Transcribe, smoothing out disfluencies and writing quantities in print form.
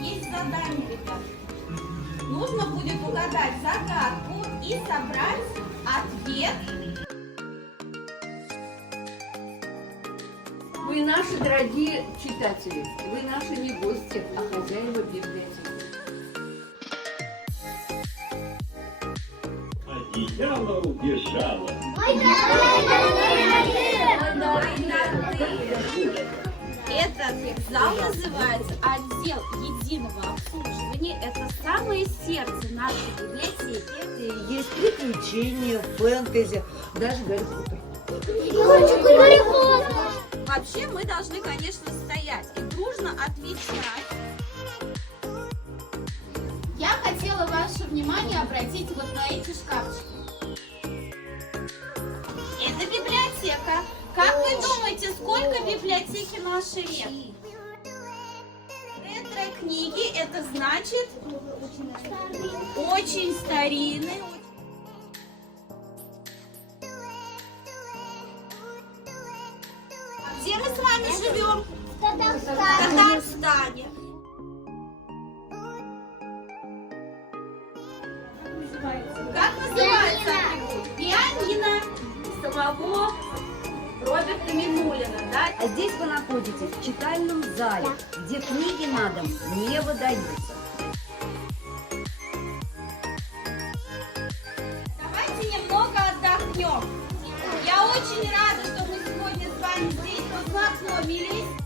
есть задание, ребят. Нужно будет угадать загадку и собрать ответ. Вы наши дорогие читатели, вы наши не гости, а хозяева библиотеки. Одеяло убежало. Этот зал называется отдел единого обслуживания. Это самое сердце нашей библиотеки. Есть приключения, фэнтези, даже Гарри Поттер. Вообще мы должны, конечно, стоять и дружно отвечать. Я хотела ваше внимание обратить вот на эти шкафчики. Это библиотека. Как вы думаете, сколько в библиотеке нашей лет? Ретро-книги, это значит очень старинные. Где мы с вами живем? В Татарстане. Как называется атрибут? Пианино самого Роберта Минулина, да? А здесь вы находитесь в читальном зале, где книги на дом не выдаются. Давайте немного отдохнем. Я очень рада, что мы сегодня с вами здесь познакомились.